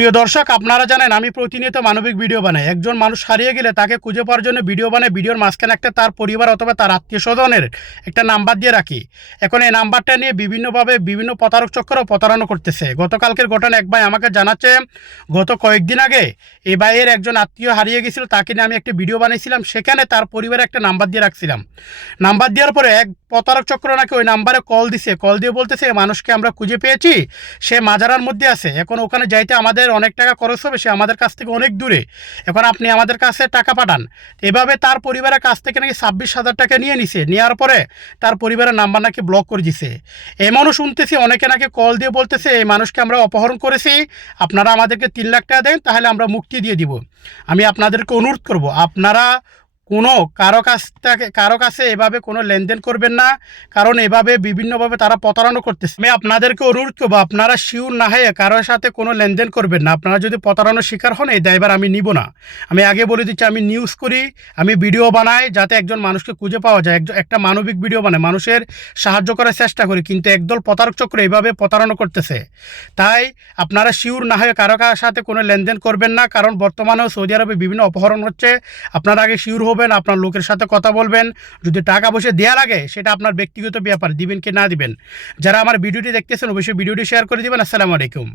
প্রিয় দর্শক, আপনারা জানেন আমি প্রতিনিয়ত মানবিক ভিডিও বানাই। একজন মানুষ হারিয়ে গেলে তাকে খুঁজে পাওয়ার জন্য ভিডিও বানাই। ভিডিওর মাঝখানে একটা তার পরিবার অথবা তার আত্মীয় স্বজনের একটা নাম্বার দিয়ে রাখি। এখন এই নাম্বারটা নিয়ে বিভিন্নভাবে বিভিন্ন প্রতারক চক্রও প্রতারণা করতেছে। গতকালকের ঘটনা এক ভাই আমাকে জানাচ্ছে, গত কয়েকদিন আগে এই ভাইয়ের একজন আত্মীয় হারিয়ে গেছিল, তাকে নিয়ে আমি একটা ভিডিও বানিয়েছিলাম। সেখানে তার পরিবারে একটা নাম্বার দিয়ে রাখছিলাম। নাম্বার দেওয়ার পরে এক প্রতারক চক্র নাকি ওই নাম্বারে কল দিছে। কল দিয়ে বলতেছে মানুষকে আমরা খুঁজে পেয়েছি, সে মাজারার মধ্যে আছে। এখন ওখানে যাইতে আমাদের অনেক টাকা খরচ হবে, সে আমাদের কাছ থেকে অনেক দূরে। এখন আপনি আমাদের কাছে টাকা পাঠান। এভাবে তার পরিবারের কাছ থেকে নাকি 26,000 টাকা নিয়ে নিছে। নেওয়ার পরে তার পরিবারের নাম্বার নাকি ব্লক করে দিছে। এমনও শুনতেছি অনেকে নাকি কল দিয়ে বলতেছে এই মানুষকে আমরা অপহরণ করেছি, আপনারা আমাদেরকে 3 লাখ টাকা দেন, তাহলে আমরা মুক্তি দিয়ে দিব। আমি আপনাদেরকে অনুরোধ করব, আপনারা কোনো কারো কাছে এভাবে কোনো লেনদেন করবেন না, কারণ এভাবে বিভিন্নভাবে তারা প্রতারণা করতেছে। আমি আপনাদেরকে অনুরোধ করবো, আপনারা শিওর না হয়ে কারোর সাথে কোনো লেনদেন করবেন না। আপনারা যদি প্রতারণার শিকার হন, এই দায়ভার আমি নিব না। আমি আগে বলে দিচ্ছি, আমি নিউজ করি, আমি ভিডিও বানাই যাতে একজন মানুষকে খুঁজে পাওয়া যায়। একটা মানবিক ভিডিও বানাই, মানুষের সাহায্য করার চেষ্টা করি, কিন্তু একদল প্রতারক চক্র এইভাবে প্রতারণা করতেছে। তাই আপনারা শিওর না হয়ে কারো সাথে কোনো লেনদেন করবেন না, কারণ বর্তমানেও সৌদি আরবে বিভিন্ন অপহরণ হচ্ছে। আপনারা আগে শিওর হবেন, আপনার লোকের সাথে কথা বলবেন। যদি টাকা পয়সা দেওয়া লাগে সেটা আপনার ব্যক্তিগত ব্যাপার, দিবেন কি না দিবেন। যারা আমার ভিডিওটি দেখতেছেন অবশ্যই ভিডিওটি শেয়ার করে দিবেন। আসসালামু আলাইকুম।